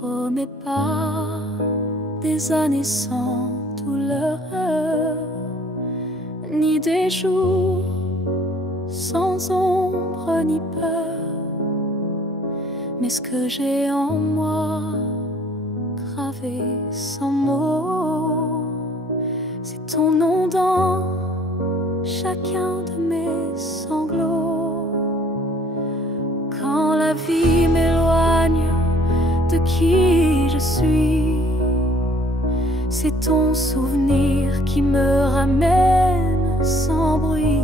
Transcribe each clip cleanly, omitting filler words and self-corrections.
promets pas des années sans douleur, ni des jours sans ombre ni peur, mais ce que j'ai en moi, gravé sans mots, c'est ton nom dans chacun de mes sanglots. Quand la vie m'éloigne de qui je suis, c'est ton souvenir qui me ramène sans bruit,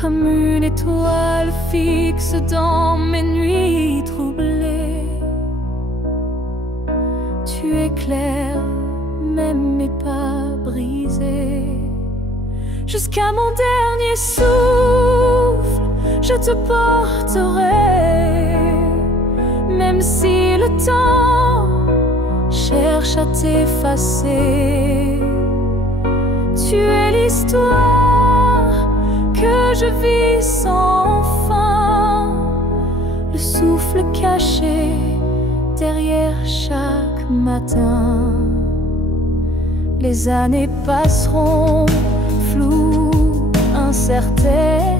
comme une étoile fixe dans mes nuits troublées. Tu éclaires même mes pas brisés. Jusqu'à mon dernier souffle, je te porterai, même si le temps cherche à t'effacer. Tu es l'histoire que je vis sans fin, le souffle caché derrière chaque matin. Les années passeront floues, incertaines,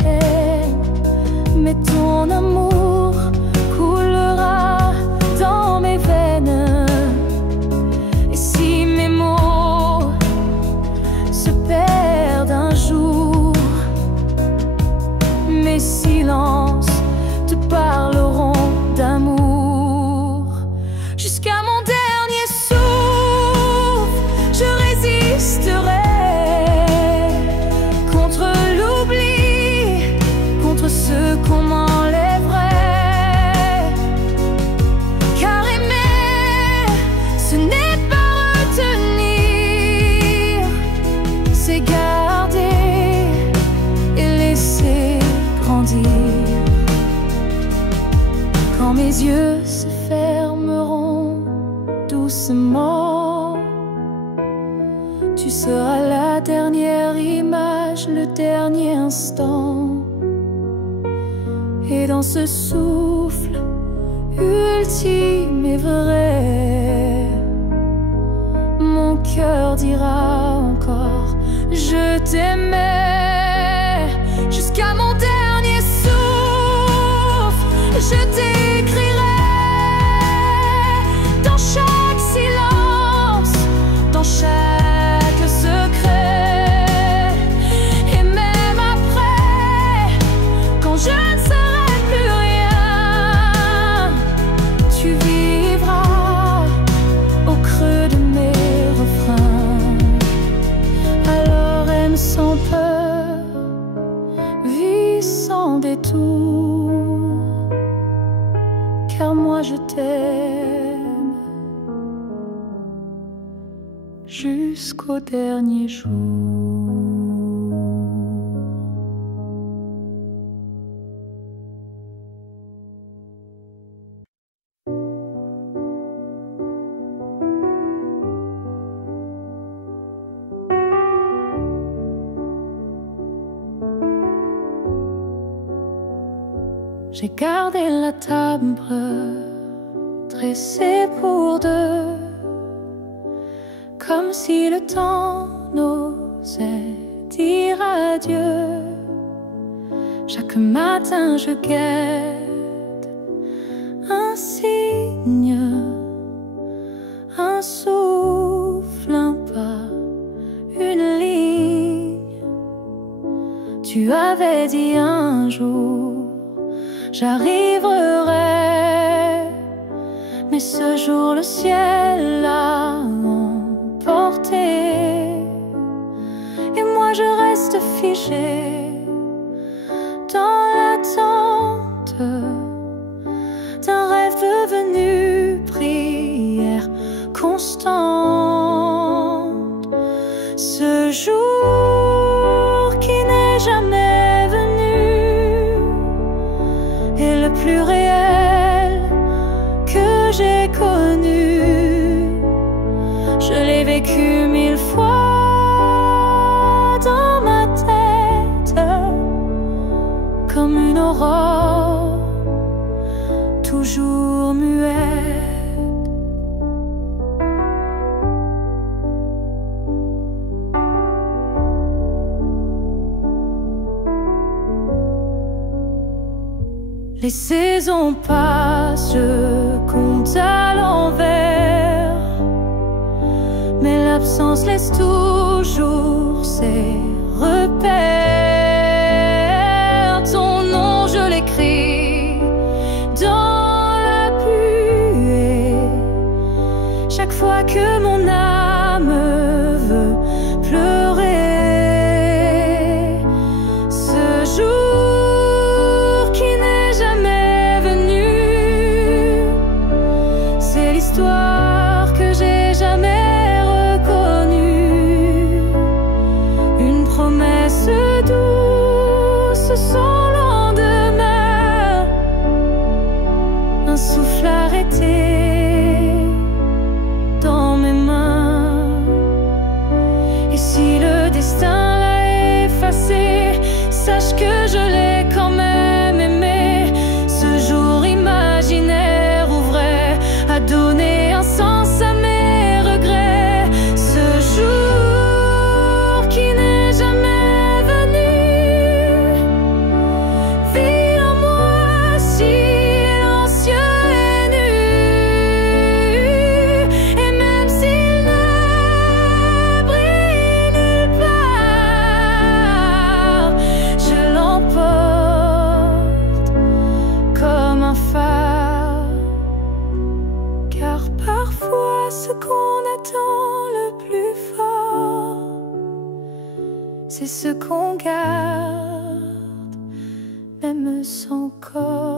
mais ton amour coulera dans mes veines. Et si mes mots se perdent un jour, mes silences te parleront d'amour. Jusqu'à mon dernier souffle, je résisterai contre l'oubli, contre ce qu'on m'enlèverait. Car aimer, ce n'est pas retenir, c'est garder et laisser grandir. Quand mes yeux se fermeront doucement, tu seras la dernière image, le dernier instant. Et dans ce souffle ultime et vrai, mon cœur dira encore je t'aimais. Jusqu'à mon dernier souffle, je t'écrirai dans chaque silence, dans chaque secret. Et même après, quand je ne serai plus rien, tu vivras au creux de mes refrains. Alors aime sans peur, vis sans détour, car moi je t'aime jusqu'au dernier jour. J'ai gardé la table dressée pour deux, comme si le temps n'osait dire adieu. Chaque matin je guette un signe, un souffle, un pas, une ligne. Tu avais dit un jour j'arriverai, mais ce jour le ciel l'a emporté, et moi je reste figée dans l'attente d'un rêve devenu prière constante. Ce jour qui n'est jamais venu est le plus réel que j'ai connu. Je l'ai vécu 1000 fois dans ma tête, comme une aurore toujours muette. Les saisons passent, je compte à l'envers, mais l'absence laisse toujours ses repères. Ton nom, je l'écris dans la buée. Chaque fois que mon âme veut pleurer, ce jour qui n'est jamais venu, c'est l'histoire que j'ai jamais reconnue. Une promesse douce sans lendemain, un souffle arrêté dans mes mains. Et si le destin l'a effacé, sache que je l'ai quand même aimé. Ce jour imaginaire ou vrai a donné un sens à mes regrets. Ce jour qui n'est jamais venu, vis en moi silencieux et nu. Et même s'il ne brille nulle part, je l'emporte comme un phare. Car parfois ce qu'on attend le plus fort, c'est ce qu'on garde, même sans corps.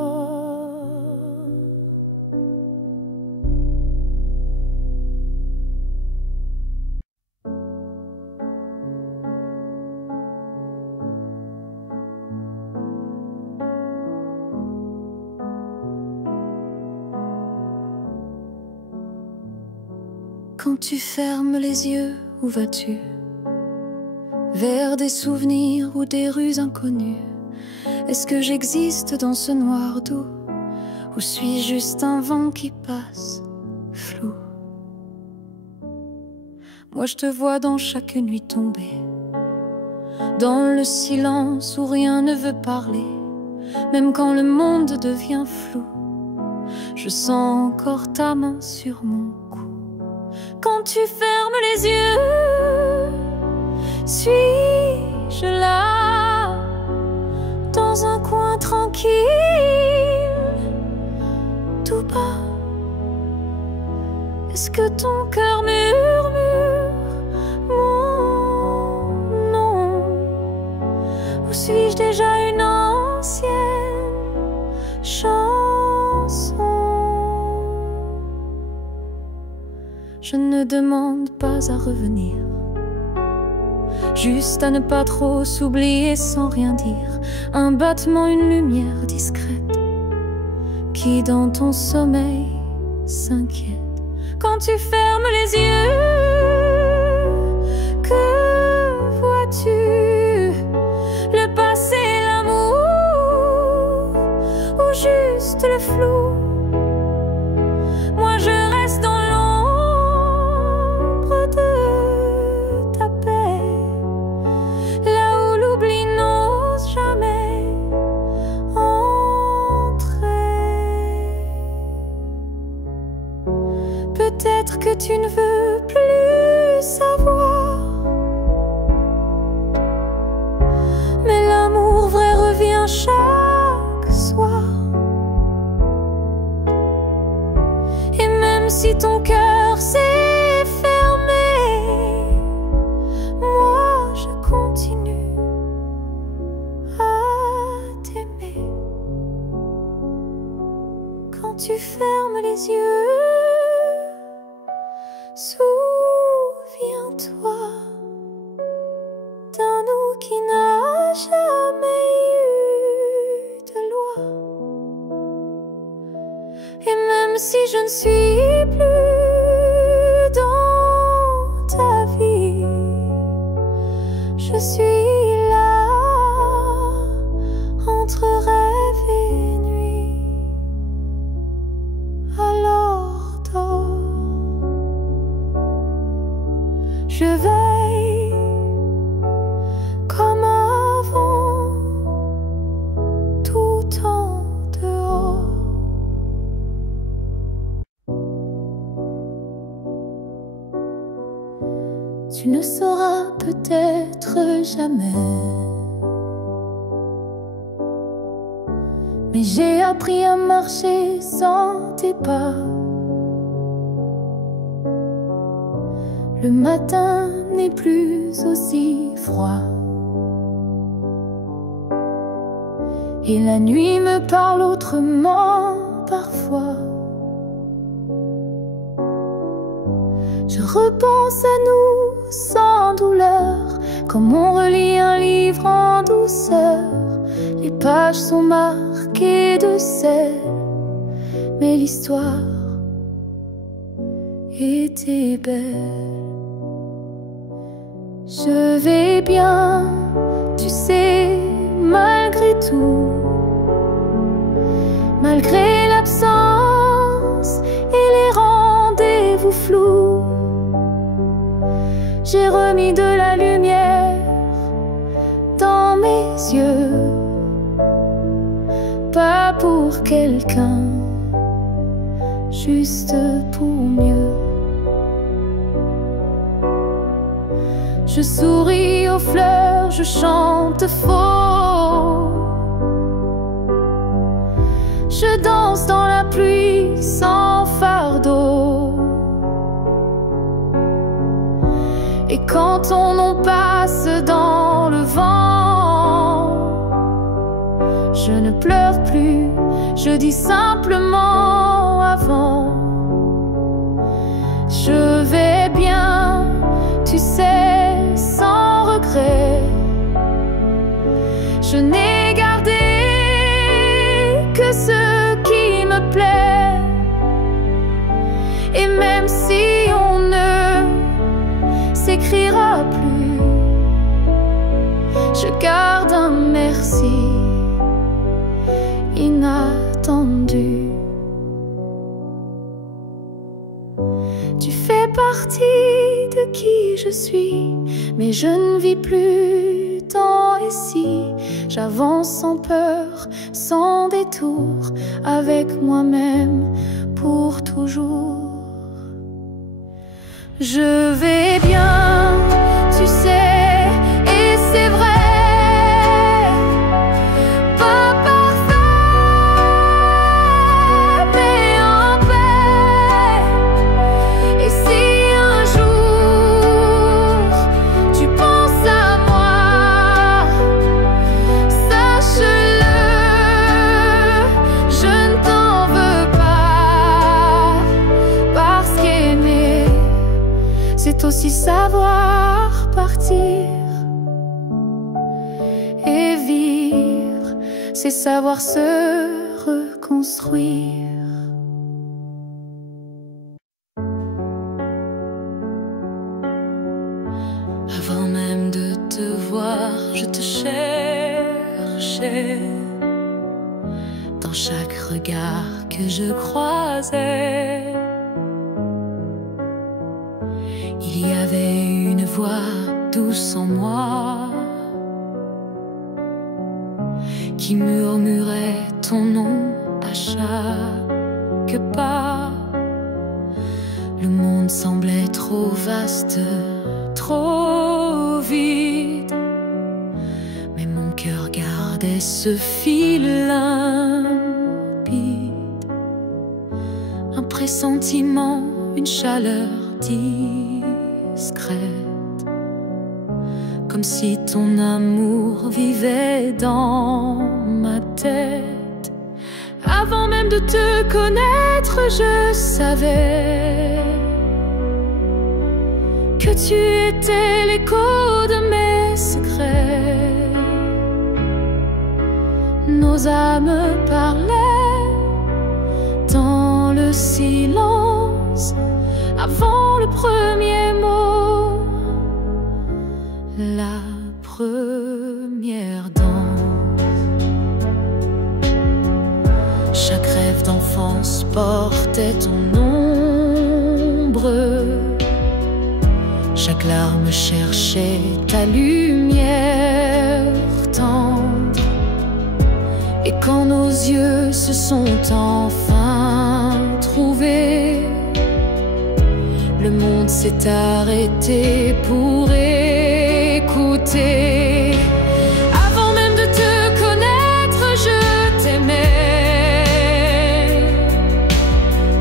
Quand tu fermes les yeux, où vas-tu? Vers des souvenirs ou des rues inconnues? Est-ce que j'existe dans ce noir doux, ou suis-je juste un vent qui passe, flou? Moi je te vois dans chaque nuit tomber, dans le silence où rien ne veut parler. Même quand le monde devient flou, je sens encore ta main sur mon cou. Quand tu fermes les yeux, suis-je là, dans un coin tranquille, tout bas? Est-ce que ton cœur murmure mon nom, ou suis-je déjà une ancienne chanson? Je ne demande pas à revenir, juste à ne pas trop s'oublier sans rien dire. Un battement, une lumière discrète qui dans ton sommeil s'inquiète. Quand tu fermes les yeux, que vois-tu? Le passé, l'amour, ou juste le flou? Moi je reste dans l'ombre de ta paix, là où l'oubli n'ose jamais entrer. Peut-être que tu ne veux plus savoir, mais l'amour vrai revient chaque soir. Et même si ton cœur s'est fermé, moi je continue à t'aimer. Quand tu fermes les yeux, souviens-toi d'un nous qui n'a jamais eu de loi. Et même si je ne suis plus dans ta vie, je suis là entre rêve et nuit. Alors dors, je veille comme avant, tout en dehors. tu ne sauras peut-être jamais. Mais j'ai appris à marcher sans tes pas. Le matin n'est plus aussi froid. Et la nuit me parle autrement parfois. Je repense à nous sans douleur, comme on relit un livre en douceur. Les pages sont marquées de sel, mais l'histoire était belle. Je vais bien, tu sais, malgré tout, malgré l'absence et les rendez-vous flous. J'ai remis de la lumière dans mes yeux, pas pour quelqu'un, juste pour mieux. Je souris aux fleurs, je chante faux. Je danse dans la pluie sans fardeau. Et quand on en passe dans le vent, je ne pleure plus, je dis simplement avant. Je vais bien, tu sais, sans regret. Je n'ai gardé que ce qui me plaît. Et même si on ne s'écrira plus, je garde un merci inattendu. Tu fais partie de qui je suis, mais je ne vis plus tant ici. J'avance sans peur, sans détour, avec moi-même pour toujours. Je vais bien, tu sais, et c'est vrai. Pas parfait, mais en paix. Et si un jour tu penses à moi, sache-le, je ne t'en veux pas. Parce qu'aimer, c'est aussi savoir partir. Et vivre, c'est savoir se reconstruire. Avant même de te voir, je te cherchais. Dans chaque regard que je croisais, il y avait une voix douce en moi qui murmurait ton nom à chaque pas. Le monde semblait trop vaste, trop vide, mais mon cœur gardait ce fil limpide. Un pressentiment, une chaleur discrète, comme si ton amour vivait dans ma tête. Avant même de te connaître, je savais que tu étais l'écho de mes secrets. Nos âmes parlaient dans le silence avant le premier mot, la première danse. Chaque rêve d'enfance portait ton ombre, chaque larme cherchait ta lumière tendre. Et quand nos yeux se sont enfin trouvés, le monde s'est arrêté pour écouter. Avant même de te connaître, je t'aimais,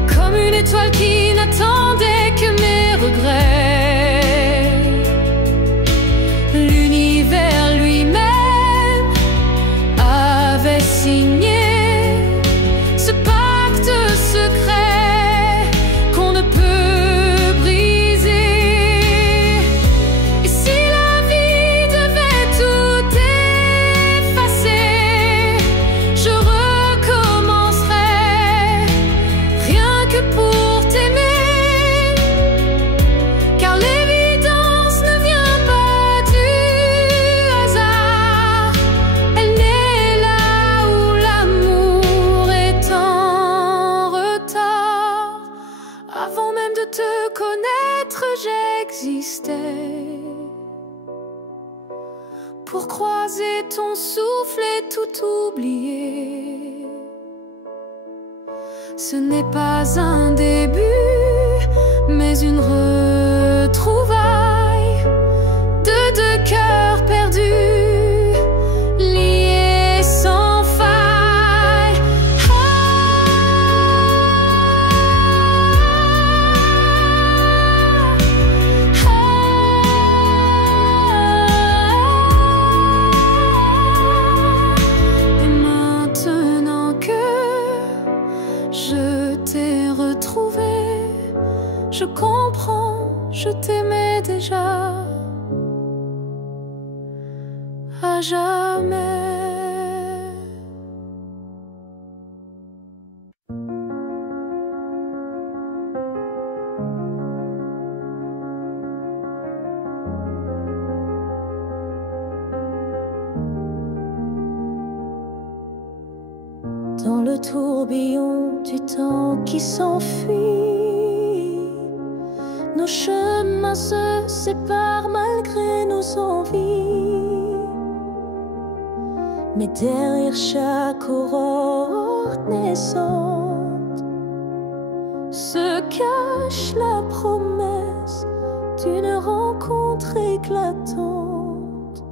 comme une étoile qui n'attendait que mes regrets. L'univers lui-même avait signé ce pacte secret qu'on ne peut briser. Et si la vie devait tout effacer, je recommencerais rien que pour t'aimer, car l'évidence ne vient pas du hasard. Elle naît là où l'amour est en retard. Avant même de te connaître, j'existais pour croiser ton souffle et tout oublier. Ce n'est pas un début, mais une retrouvaille de deux cœurs perdus, liés sans faille. Et maintenant que je t'ai retrouvé, je comprends, je t'aimais déjà à jamais. Dans le tourbillon du temps qui s'enfuit, nos chemins se séparent malgré nos envies. Mais derrière chaque aurore naissante se cache la promesse d'une rencontre éclatante.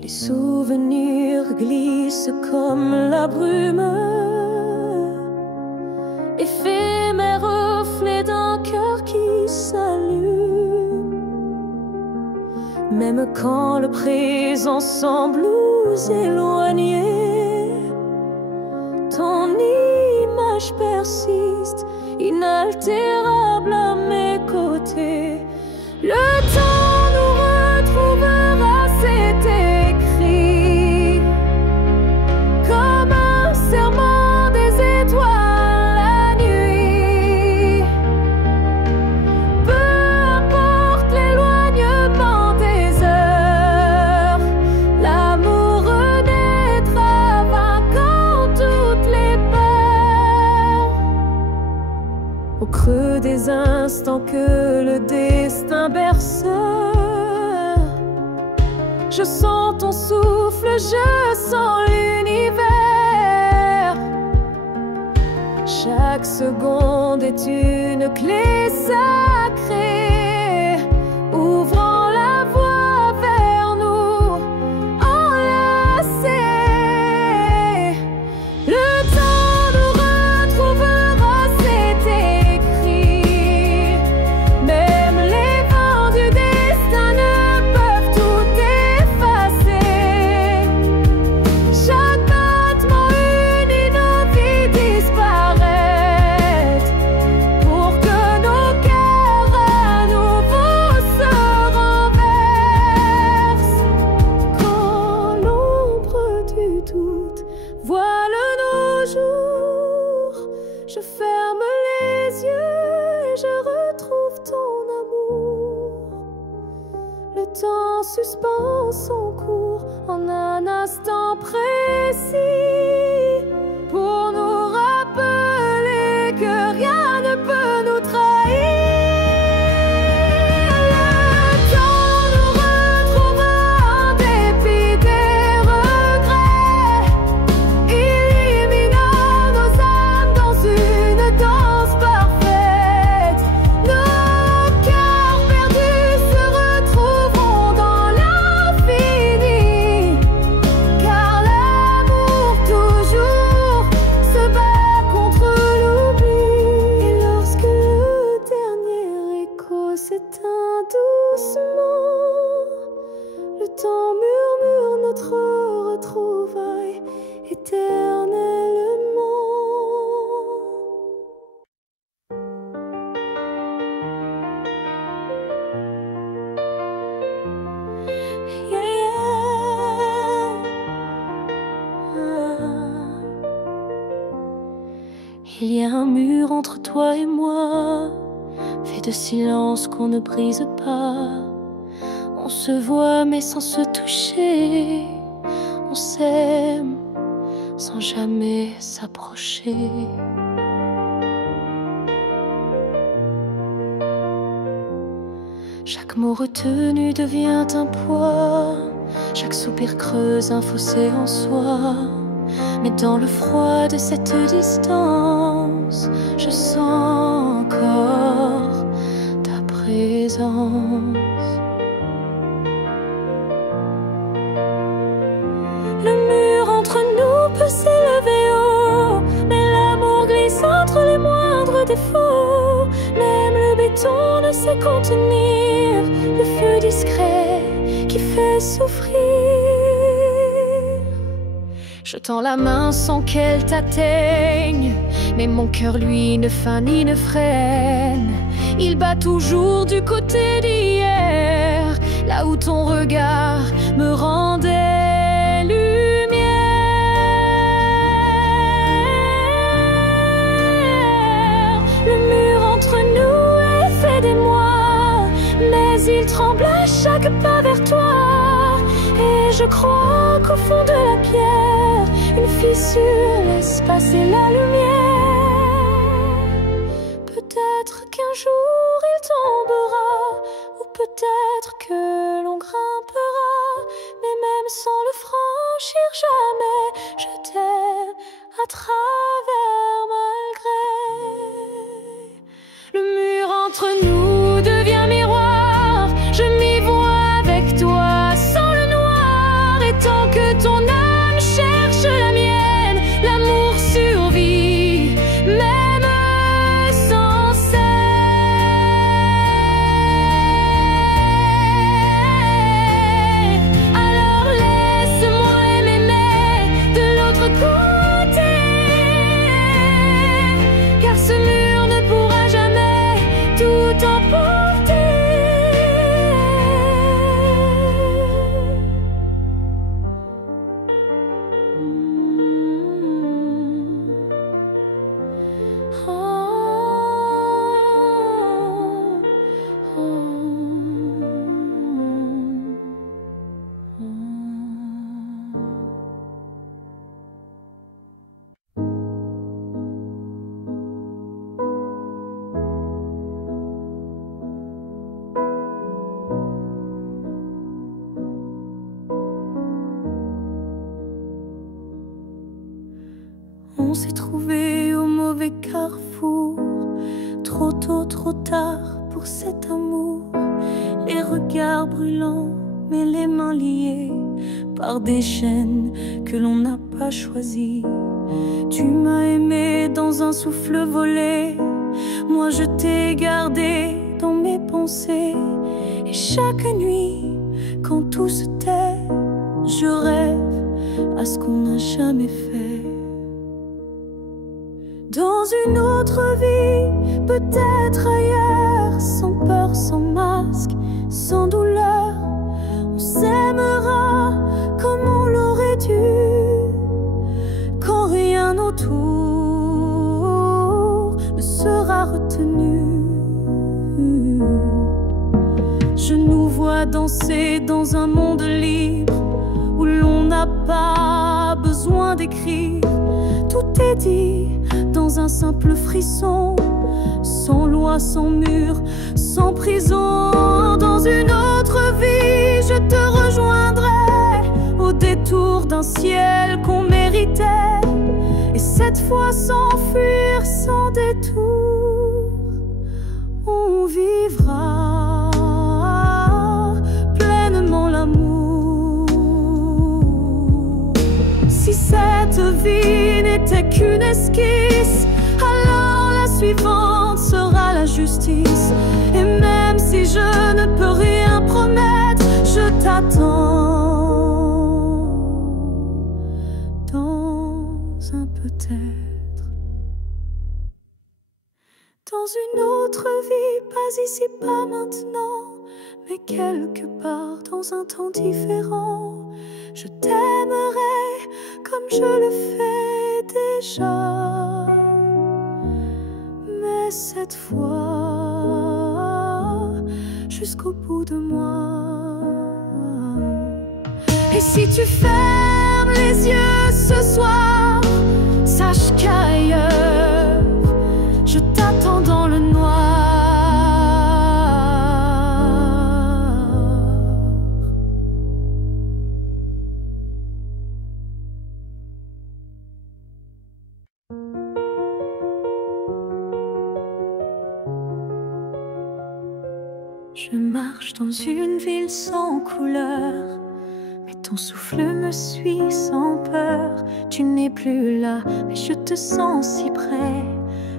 Les souvenirs glissent comme la brume, éphémère reflet d'un cœur qui s'allume. Même quand le présent semble nous éloigner, ton image persiste, inaltérable à mes côtés. Le temps nous retrouvera, c'est écrit, comme un serment des étoiles la nuit. Peu importe l'éloignement des heures, l'amour renaîtra vainquant toutes les peurs. Au creux des instants que le destin berce, je sens ton souffle, je sens l'univers. Chaque seconde est une clé sacrée, ouvrant la voie vers nous, enlacés. Le temps nous retrouvera, c'est écrit. Même les vents du destin ne peuvent tout effacer. Chaque battement unit nos vies disparaître, pour que nos cœurs à nouveau se renversent. Quand l'ombre du doute voile nos jours, je ferme les yeux et je retrouve ton amour. Le temps suspend son cours en un instant précis, pour nous rappeler que rien ne peut nous trahir. Le temps nous retrouvera en dépit des regrets, illuminant nos âmes dans une danse parfaite. Nos s'éteint doucement. Le temps murmure notre retrouvaille éternellement. Il y a un mur entre toi et moi, fait de silence qu'on ne brise pas. On se voit mais sans se toucher, on s'aime sans jamais s'approcher. Chaque mot retenu devient un poids, chaque soupir creuse un fossé en soi. Mais dans le froid de cette distance, je sens encore ta présence. Le mur entre nous peut s'élever haut, mais l'amour glisse entre les moindres défauts. Même le béton ne sait contenir le feu discret qui fait souffrir. Je tends la main sans qu'elle t'atteigne, mais mon cœur lui ne feint ni ne freine. Il bat toujours du côté d'hier, là où ton regard me rendait lumière. Le mur entre nous est fait d'émoi, mais il tremble à chaque pas vers toi. Et je crois qu'au fond de la pierre, une fissure laisse passer la lumière. Peut-être qu'un jour il tombera, ou peut-être que l'on grimpera, mais même sans le franchir jamais, je t'aime à travers malgré. Le mur entre nous devient miroir, je m'y vois avec toi sans le noir, et tant que ton âme cherche la mienne, l'amour survit, même sans cesse. Alors laisse-moi m'aimer de l'autre côté, car ce mur ne pourra jamais tout emporter. On s'est trouvé au mauvais carrefour, trop tôt, trop tard pour cet amour. Les regards brûlants, mais les mains liées par des chaînes que l'on n'a pas choisies. Tu m'as aimé dans un souffle volé, moi je t'ai gardé dans mes pensées. Et chaque nuit, quand tout se tait, je rêve à ce qu'on n'a jamais fait. Dans une autre vie, peut-être ailleurs, sans peur, sans masque, sans douleur, on s'aimera comme on l'aurait dû, quand rien autour ne sera retenu. Je nous vois danser dans un monde libre, où l'on n'a pas besoin d'écrire. Tout est dit dans un simple frisson, sans loi, sans mur, sans prison. Dans une autre vie, je te rejoindrai au détour d'un ciel qu'on méritait, et cette fois sans fuir, sans détour, on vivra pleinement l'amour. Si cette vie n'était qu'une esquisse, alors la suivante sera la injustice. Et même si je ne peux rien promettre, je t'attends dans un peut-être. Dans une autre vie, pas ici, pas maintenant, mais quelque part dans un temps différent. Je t'aimerai comme je le fais déjà, mais cette fois jusqu'au bout de moi. Et si tu fermes les yeux ce soir, sache qu'ailleurs je t'attends dans le noir. Je marche dans une ville sans couleur, mais ton souffle me suit sans peur. Tu n'es plus là, mais je te sens si près,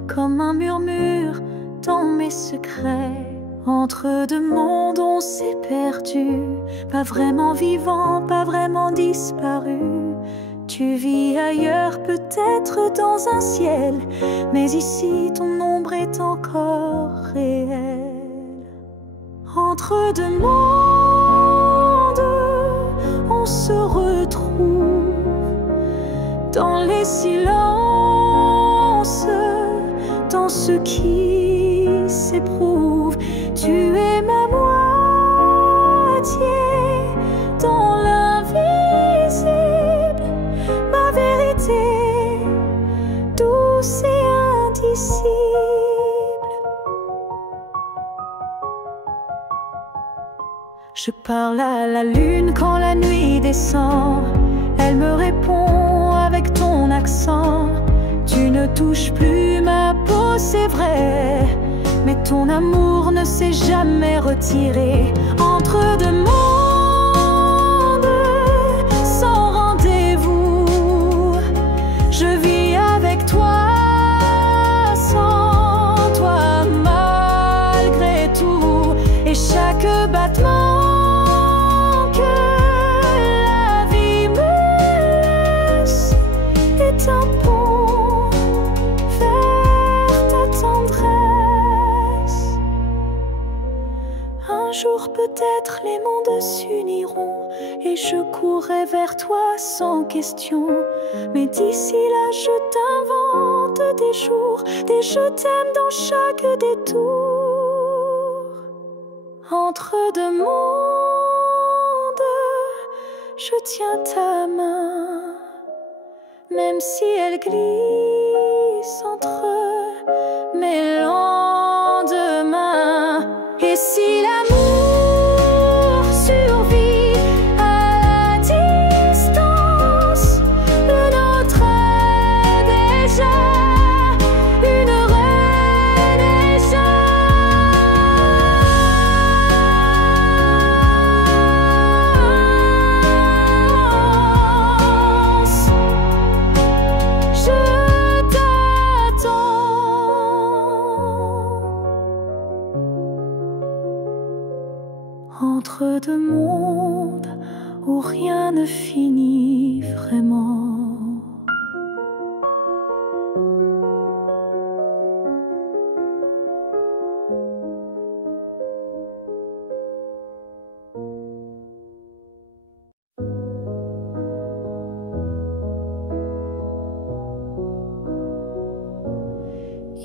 comme un murmure dans mes secrets. Entre deux mondes on s'est perdu, pas vraiment vivant, pas vraiment disparu. Tu vis ailleurs, peut-être dans un ciel, mais ici ton ombre est encore réelle. Entre deux mondes, on se retrouve dans les silences, dans ce qui s'éprouve. Tu es ma moitié dans l'invisible, ma vérité douce et indicible. Je parle à la lune quand la nuit descend. Elle me répond avec ton accent. Tu ne touches plus ma peau, c'est vrai, mais ton amour ne s'est jamais retiré. Entre deux mondes sans rendez-vous, je vis avec toi, sans toi, malgré tout. Et chaque battement un pont vers ta tendresse. Un jour peut-être les mondes s'uniront et je courrai vers toi sans question. Mais d'ici là je t'invente des jours, des je t'aime dans chaque détour. Entre deux mondes, je tiens ta main, même si elle glisse entre mes lendemains. Et si l'amour survit à la distance, le nôtre est déjà une renaissance. Entre deux mondes où rien ne finit vraiment.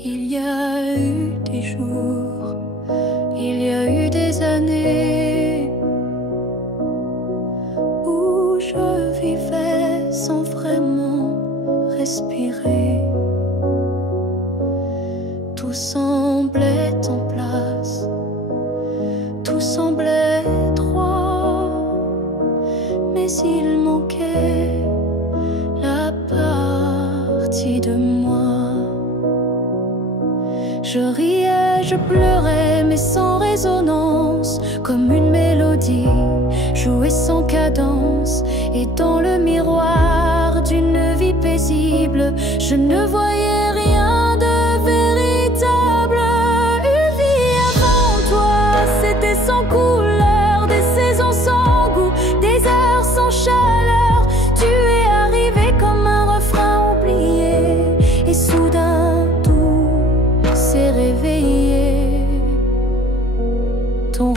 Il y a eu des jours, il y a eu des années où je vivais sans vraiment respirer. Tout semblait en place, tout semblait droit, mais il manquait la partie de moi. Je riais, je pleurais, mais sans résonance, comme une mélodie jouée sans cadence. Et dans le miroir d'une vie paisible, je ne voyais rien de véritable.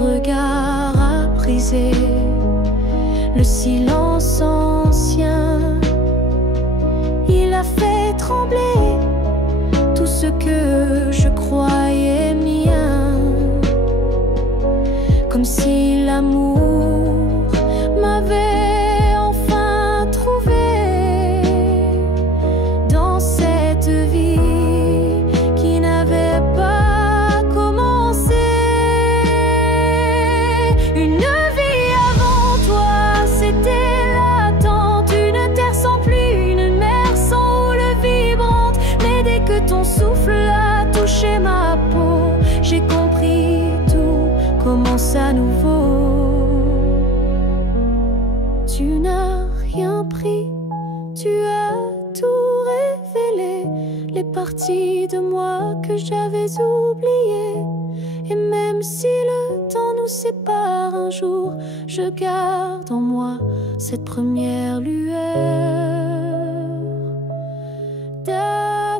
regard a brisé le silence ancien. Il a fait trembler tout ce que je croyais mien, comme si l'amour m'avait enfin trouvé dans cette vie qui n'avait pas commencé. Une vie avant toi, c'était l'attente, une terre sans pluie, une mer sans houle vibrante. Mais dès que ton souffle a touché ma peau, j'ai compris tout commence à nouveau. Tu n'as rien pris, tu as tout révélé, les parties de moi que j'avais oubliées. Et même si le temps nous sépare un jour, je garde en moi cette première lueur d'amour.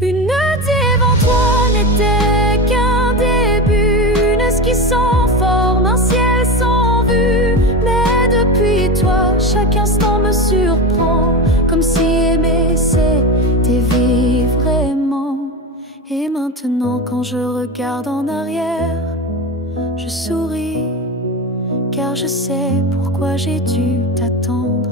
Une devant toi n'était qu'un début, une esquisse sans forme, un ciel sans vue. Mais depuis toi, chaque instant me surprend, comme si aimer c'était vivre vraiment. Et maintenant quand je regarde en arrière, je souris, car je sais pourquoi j'ai dû t'attendre.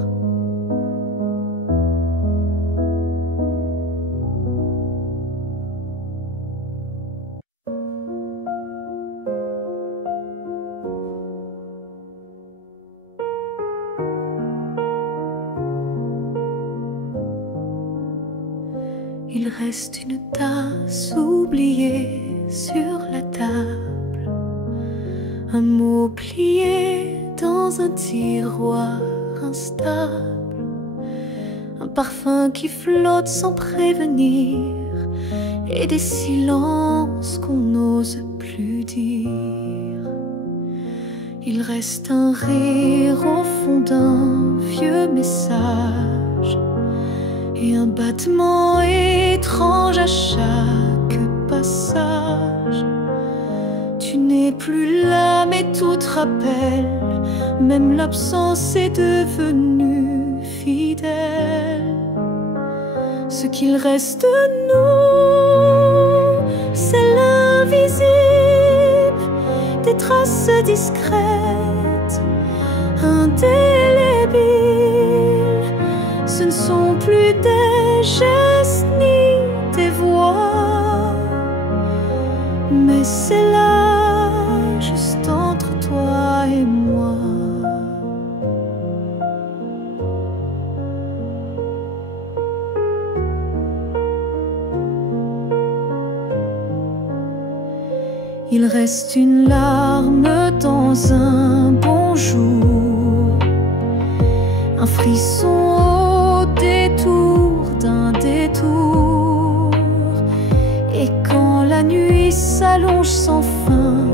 Il reste une tasse oubliée sur la table, un mot plié dans un tiroir instable, un parfum qui flotte sans prévenir, et des silences qu'on n'ose plus dire. Il reste un rire au fond d'un vieux message, et un battement étrange à chaque passage. Tu n'es plus là, mais tout te rappelle, même l'absence est devenue fidèle. Ce qu'il reste de nous, c'est l'invisible, des traces discrètes, indélébiles. Ce ne sont plus des gestes ni des voix, mais c'est là, juste entre toi et moi. Il reste une larme dans un bonjour, un frisson au détour d'un détour. Et quand la nuit s'allonge sans fin,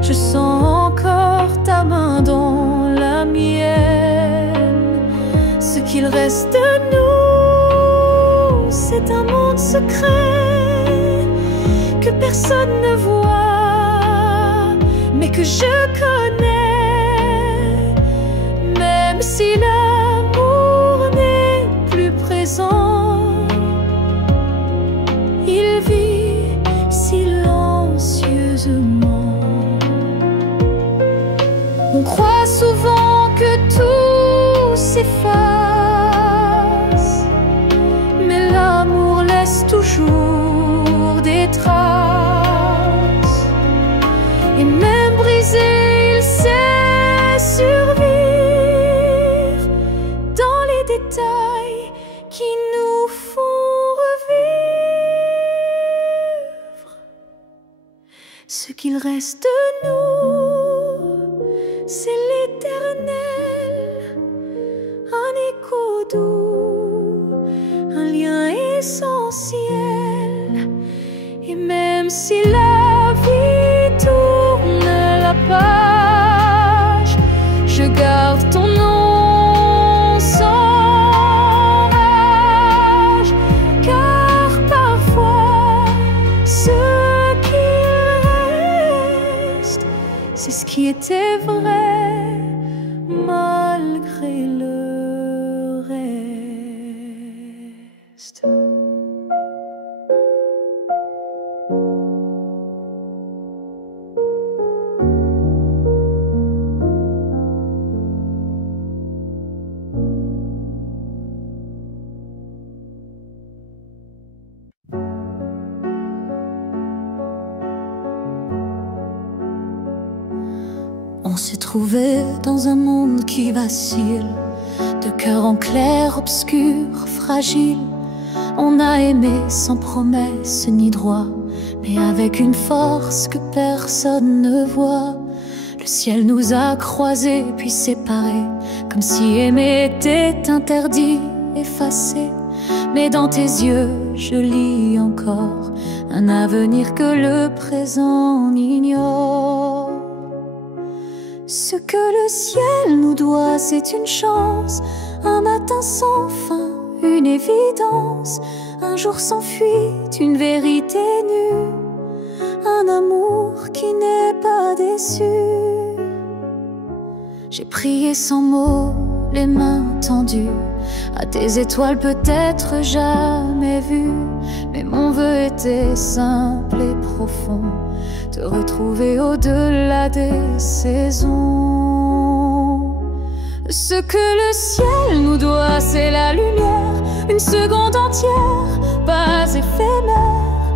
je sens encore ta main dans la mienne. Ce qu'il reste de nous, c'est un monde secret que personne ne voit, mais que je connais. Même si l'amour n'est plus présent, il vit silencieusement. On croit souvent que tout s'efface, mais l'amour laisse toujours des traces. Et même brisé, il sait survivre dans les détails qui nous font revivre. Ce qu'il reste de nous, c'est l'éternel, un écho doux, un lien essentiel. Et même si la vie tourne la page, je garde ton nom sans rage, car parfois ce qu'il c'est ce qui était vrai, malgré le reste. On s'est trouvé dans un monde qui vacille, de cœur en clair, obscur, fragile. On a aimé sans promesse ni droit, mais avec une force que personne ne voit. Le ciel nous a croisés puis séparés, comme si aimer était interdit, effacé. Mais dans tes yeux, je lis encore un avenir que le présent ignore. Ce que le ciel nous doit, c'est une chance, un matin sans fin, une évidence, un jour sans fuite, une vérité nue, un amour qui n'est pas déçu. J'ai prié sans mots, les mains tendues, à tes étoiles peut-être jamais vues, mais mon vœu était simple et profond, te retrouver au-delà des saisons. Ce que le ciel nous doit, c'est la lumière, une seconde entière, pas éphémère,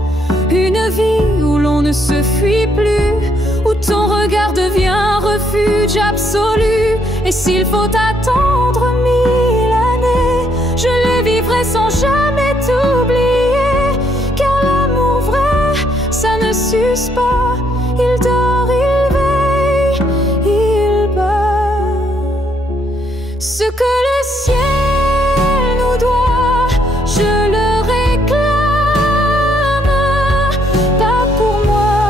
une vie où l'on ne se fuit plus, où ton regard devient un refuge absolu. Et s'il faut attendre 1000 années, je les vivrai sans jamais t'oublier, car l'amour vrai, ça ne s'use pas. Il dort, il veille, il bat. Ce que le ciel nous doit, je le réclame, pas pour moi,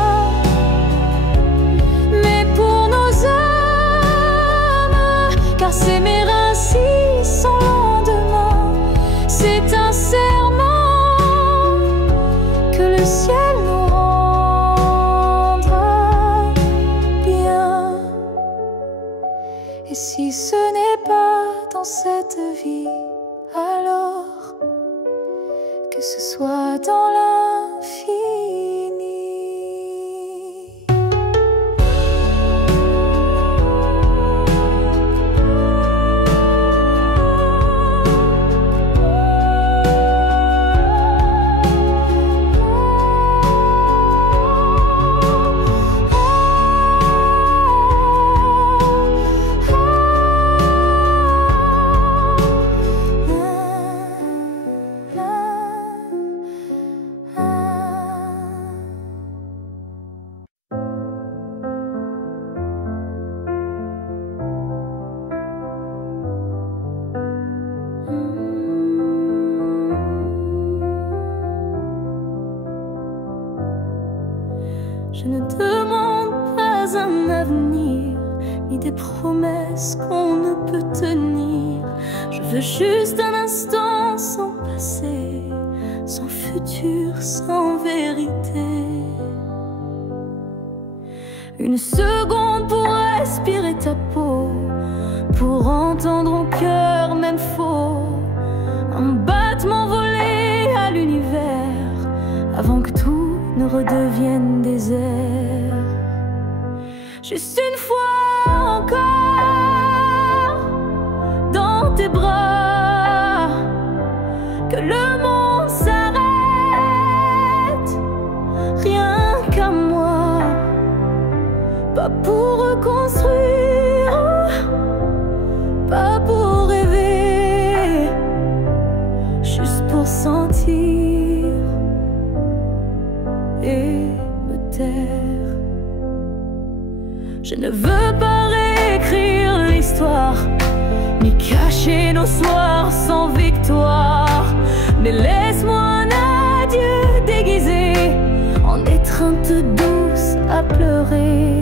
mais pour nos âmes, car s'aimer ainsi sans lendemain, c'est un serment que le ciel nous rendra bien. Et si ce n'est pas dans cette vie, alors que ce soit dans l'infini. Je ne demande pas un avenir, ni des promesses qu'on ne peut tenir. Je veux juste un instant sans passé, sans futur, sans vérité. Une seconde pour respirer ta peau, pour entendre au cœur même faux, un battement volé à l'univers, avant que tout ne redevienne désert. Juste une fois encore dans tes bras, que le monde s'arrête, rien qu'à moi, pas pour reconstruire, pas pour rêver, juste pour sentir et me taire. Je ne veux pas réécrire l'histoire, ni cacher nos soirs sans victoire, mais laisse-moi un adieu déguisé en étreinte douce à pleurer.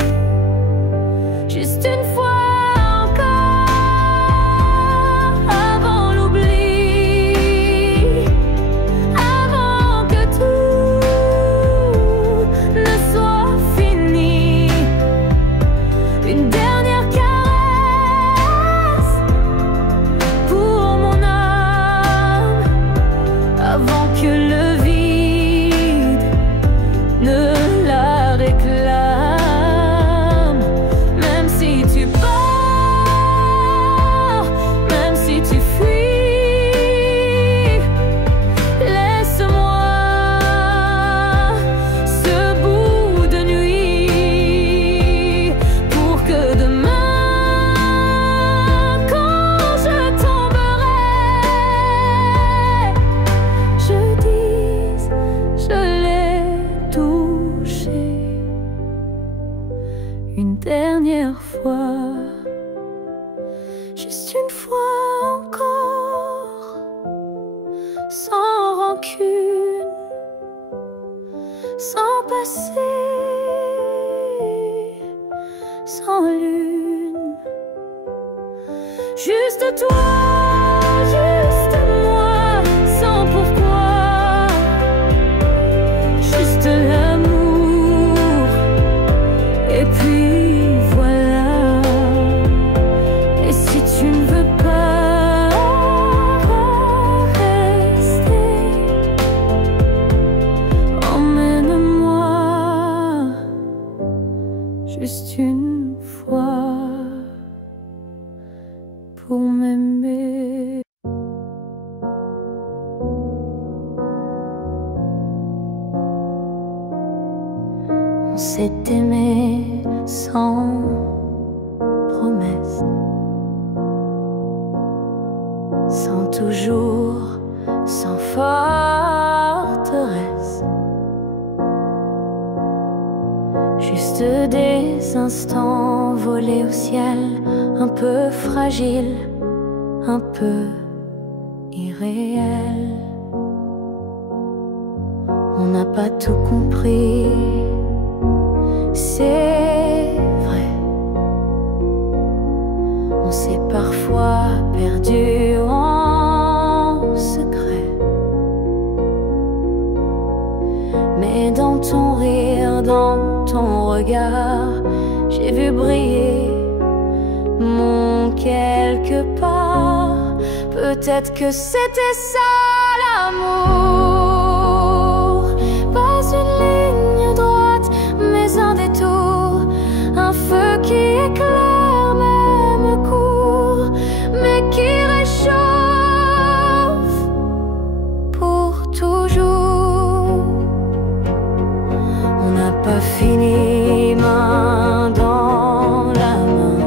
Juste une fois une dernière fois, juste une fois encore, sans rancune, sans passé, sans lune, juste toi, juste moi, sans pourquoi, juste l'amour, et puis voilà. Et si tu ne veux pas rester, emmène-moi juste une fois pour m'aimer. On s'est aimé sans promesse, sans toujours, sans forteresse, juste des instants volés au ciel, un peu fragiles, un peu irréels. On n'a pas tout compris, c'est vrai. On s'est parfois perdu en secret, mais dans ton rire, dans ton regard, j'ai vu briller mon quelque part. Peut-être que c'était ça l'amour, pas une ligne droite mais un détour, un feu qui éclaire même court, mais qui réchauffe pour toujours. On n'a pas fini main dans la main,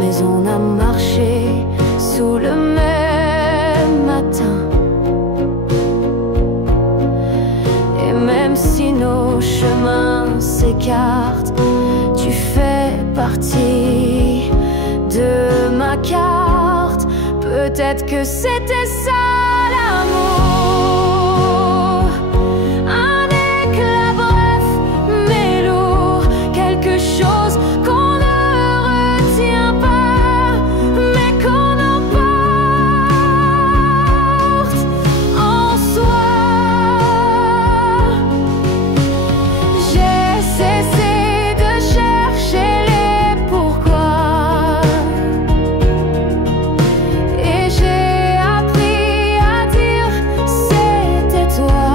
mais on a marché sous le même matin. Et même si nos chemins s'écartent, tu fais partie de ma carte. Peut-être que c'était ça l'amour, un éclat bref mais lourd, quelque chose qu'on ne retient pas, mais qu'on emporte en soi. J'ai cessé de chercher les pourquoi, et j'ai appris à dire c'était toi.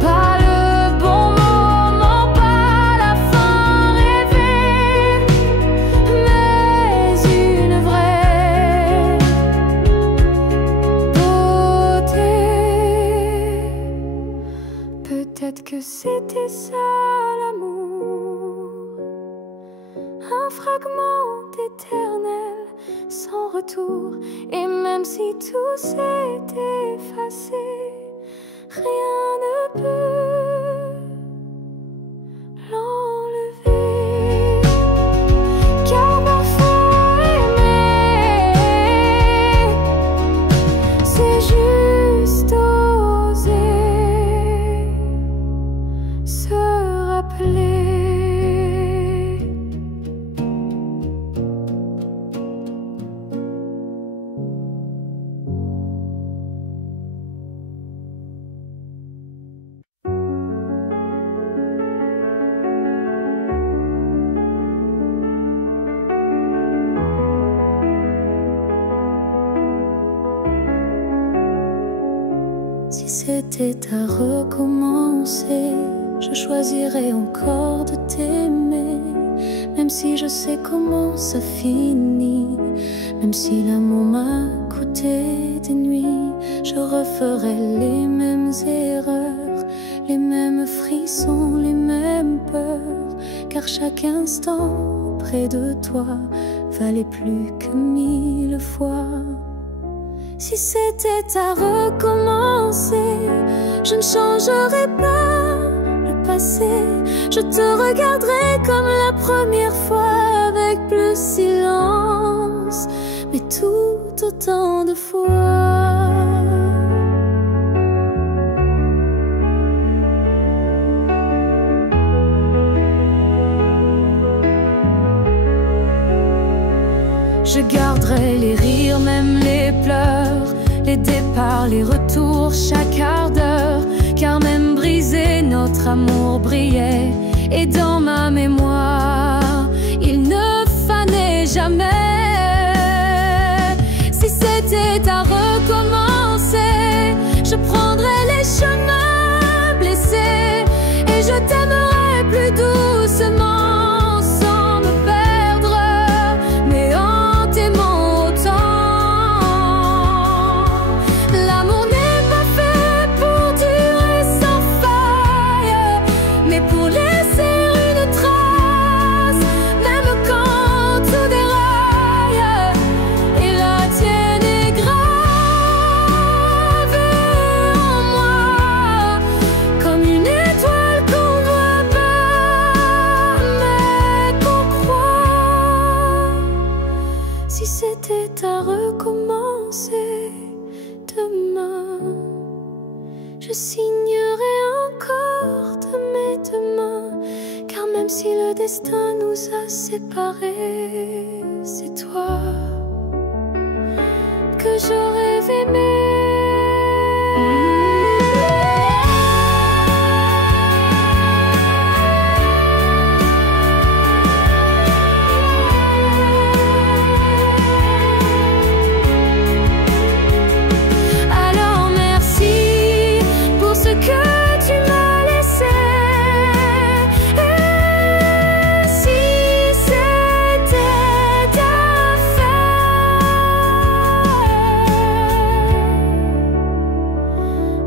Pas le bon moment, pas la fin rêvée, mais une vraie beauté. Peut-être que c'était ça l'amour, un fragment éternel sans retour. Et même si tout s'est effacé, rien ne peut l'enlever. Car parfois aimer, c'est juste oser se rappeler. Si c'était à recommencer, je choisirais encore de t'aimer. Même si je sais comment ça finit, même si l'amour m'a coûté des nuits, je referais les mêmes erreurs, les mêmes frissons, les mêmes peurs. Car chaque instant près de toi valait plus que 1000 fois. Si c'était à recommencer, Je ne changerai pas le passé. Je te regarderai comme la première fois, avec plus silence, mais tout autant de fois. Je garderai les rires, même les pleurs, les départs, les retours, chaque quart d'heure. Car même brisé, notre amour brillait. Et dans ma mémoire, il ne fanait jamais. Si c'était à recommencer, je prendrais les chemins blessés. Et je t'aimerais plus doucement. Si c'était à recommencer demain, je signerai encore de mes deux mains. Car même si le destin nous a séparés, c'est toi que je rêve aimer.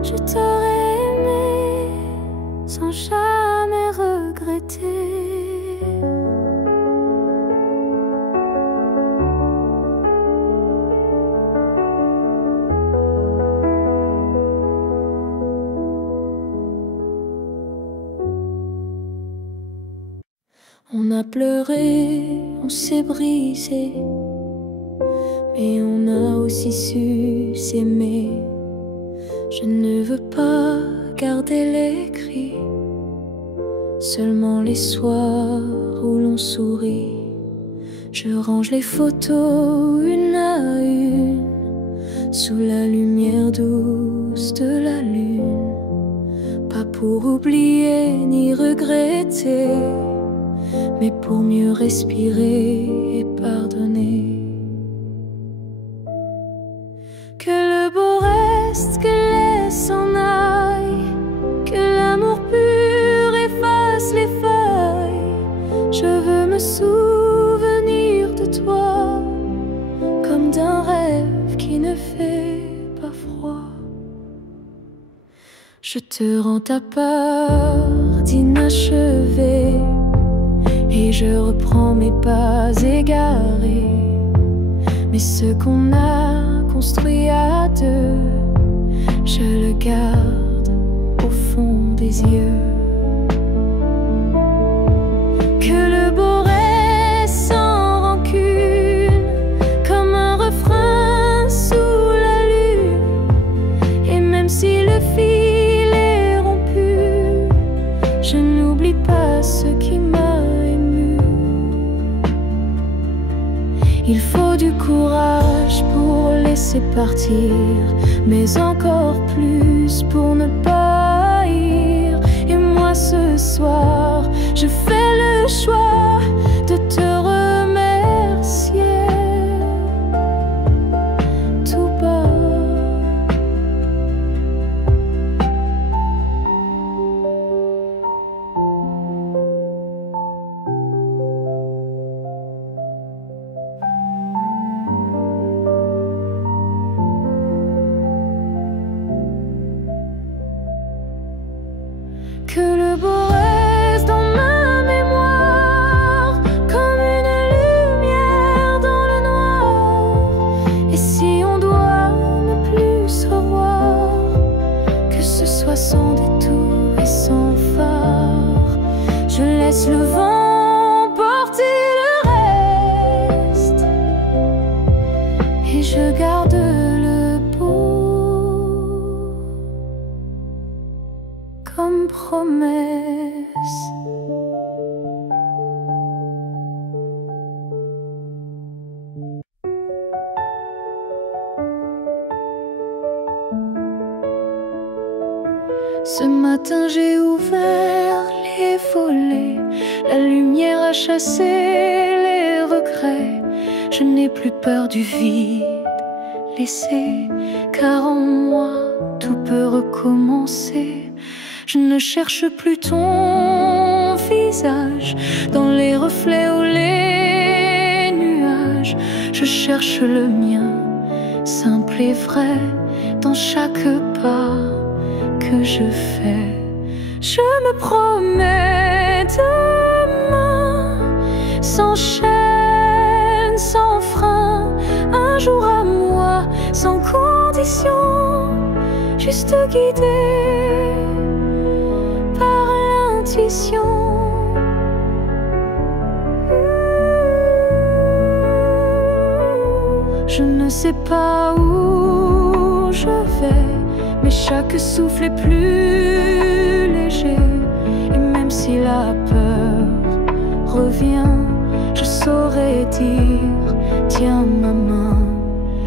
Je t'aurais aimé sans jamais regretter. On a pleuré, on s'est brisé, mais on a aussi su s'aimer. Je ne veux pas garder les cris, seulement les soirs où l'on sourit. Je range les photos une à une, sous la lumière douce de la lune. Pas pour oublier ni regretter, mais pour mieux respirer et pardonner. Que le beau reste, que l'air s'en aille, que l'amour pur efface les failles. Je veux me souvenir de toi comme d'un rêve qui ne fait pas froid. Je te rends ta part d'inachevé, et je reprends mes pas égarés. Mais ce qu'on a construit à deux, je le garde au fond des yeux. Que le beau reste sans rancune, comme un refrain sous la lune. Et même si le fil est rompu, je n'oublie pas ce qui m'a ému. Il faut du courage pour laisser partir, mais encore plus pour ne pas haïr. Et moi ce soir, je fais le choix de te remercier tout bas. Que le beau reste dans ma mémoire, comme une lumière dans le noir. Et si on doit ne plus se revoir, que ce soit soit sans détour et sans phare. Je laisse le vent porter le reste et je garde le beau comme promesse. Ce matin j'ai ouvert les volets, la lumière a chassé les regrets. Je n'ai plus peur du vide laissé, car en moi tout peut recommencer. Je ne cherche plus ton visage dans les reflets ou les nuages. Je cherche le mien, simple et vrai, dans chaque pas que je fais. Je me promets demain, sans chaîne, sans frein, un jour à moi, sans condition, juste guidé par l'intuition. Je ne sais pas où je vais, mais chaque souffle est plus léger. Et même si la peur revient, je saurais dire, tiens ma main.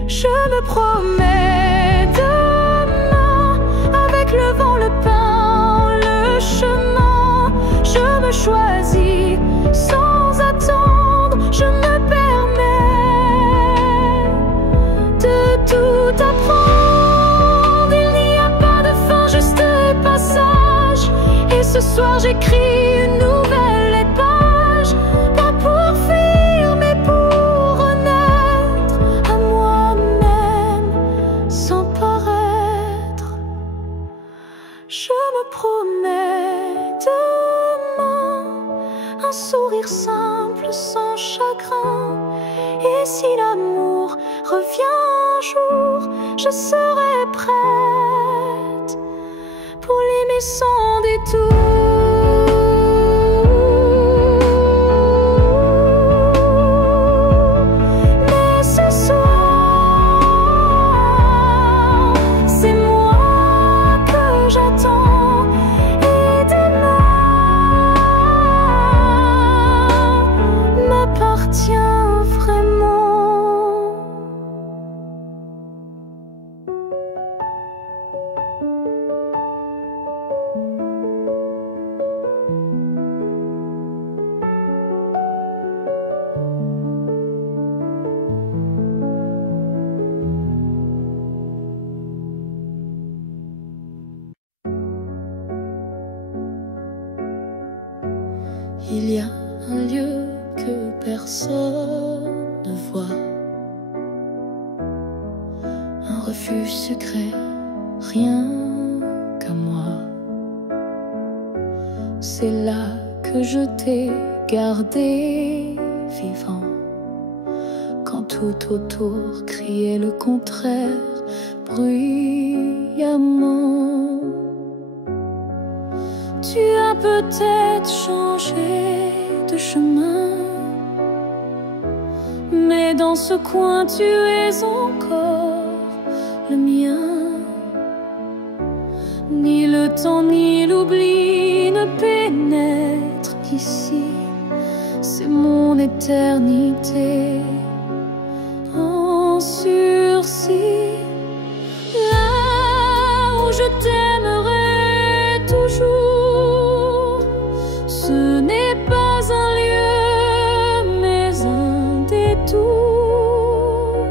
Je me promets demain, avec le vent, le pain, le chemin. Je me choisis sans attendre, je me permets de tout apprendre. Ce soir j'écris une nouvelle page, pas pour fuir mais pour renaître à moi-même sans paraître. Je me promets demain un sourire simple sans chagrin. Et si l'amour revient un jour, je serai prête pour l'aimer sans détour. Mais ce soir, c'est moi que j'attends. Et demain m'appartient vraiment. Il y a un lieu que personne ne voit, un refuge secret, rien qu'à moi. C'est là que je t'ai gardé vivant, quand tout autour criait le contraire bruyamment. Tu as peut-être changé de chemin, mais dans ce coin tu es encore le mien. Ni le temps ni l'oubli ne pénètrent ici, c'est mon éternité en sursis. Là où je t'aimerai toujours, ce n'est pas un lieu, mais un détour,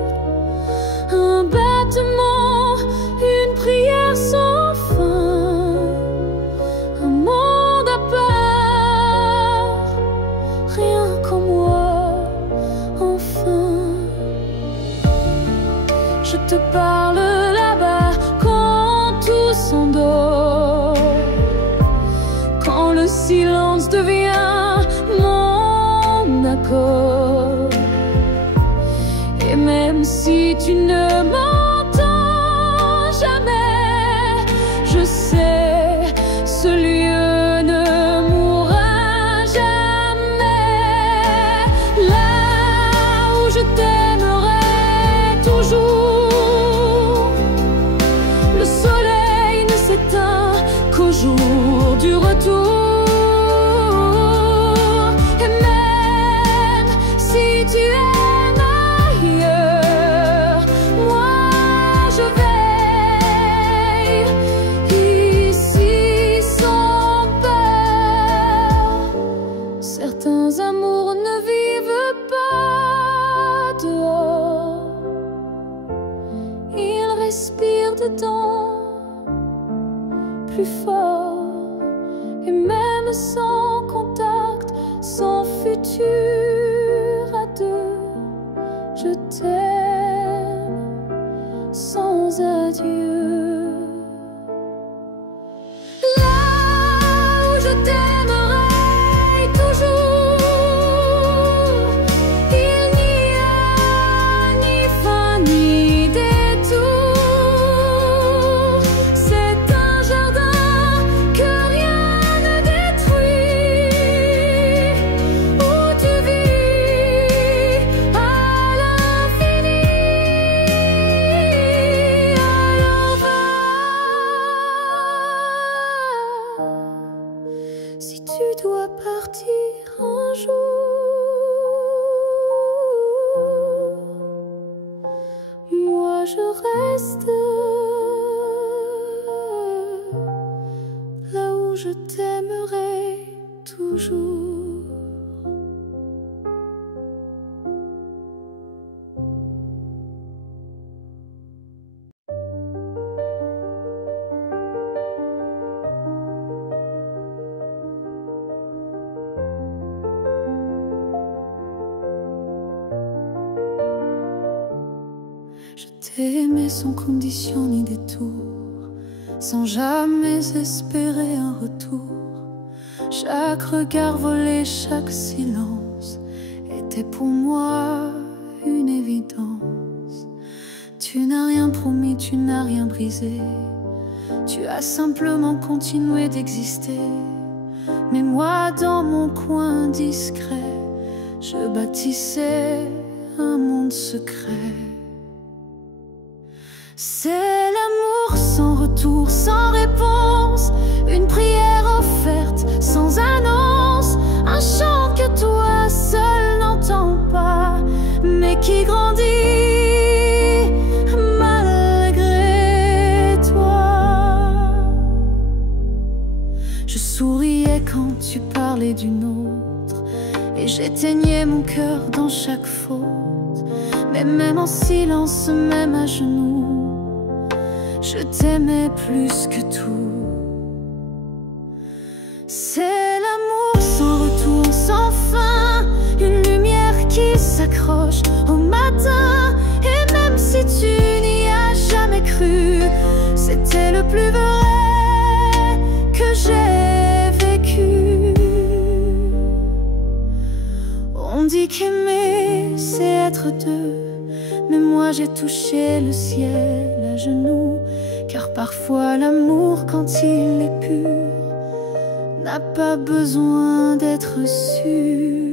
un battement, une prière sans fin, un monde à part, rien qu'en moi, enfin. Je te parle là-bas quand tout s'endort, quand le silence devient mon accord. Et même si tu ne m'entends jamais, je sais ce lieu ne mourra jamais, là où je t'aimerai toujours. Le soleil ne s'éteint qu'au jour du retour. Et même si tu aimes ailleurs, moi je veille ici sans peur. Certains amours ne vivent pas dehors, ils respirent dedans plus fort. Et même sans contact, sans futur à deux, je t'aime sans adieu. Là où je t'aimerai toujours, il n'y a ni fin ni détour. C'est un jardin que rien ne détruit, où tu vis à l'infini. Alors va, si tu dois partir un jour, moi je reste là où je t'aimerai toujours. Je t'ai aimé sans condition ni détour, sans jamais espérer un retour. Chaque regard volé, chaque silence était pour moi une évidence. Tu n'as rien promis, tu n'as rien brisé, tu as simplement continué d'exister. Mais moi, dans mon coin discret, je bâtissais un monde secret. C'est l'amour sans retour, sans réponse, une prière offerte sans annonce, un chant que toi seul n'entends pas, mais qui grandit malgré toi. Je souriais quand tu parlais d'une autre, et j'éteignais mon cœur dans chaque faute. Mais même en silence, même à genoux, je t'aimais plus que tout. C'est l'amour sans retour, sans fin, une lumière qui s'accroche au matin. Et même si tu n'y as jamais cru, c'était le plus vrai que j'ai vécu. On dit qu'aimer, c'est être deux, mais moi j'ai touché le ciel à genoux. Car parfois l'amour, quand il est pur, n'a pas besoin d'être sûr.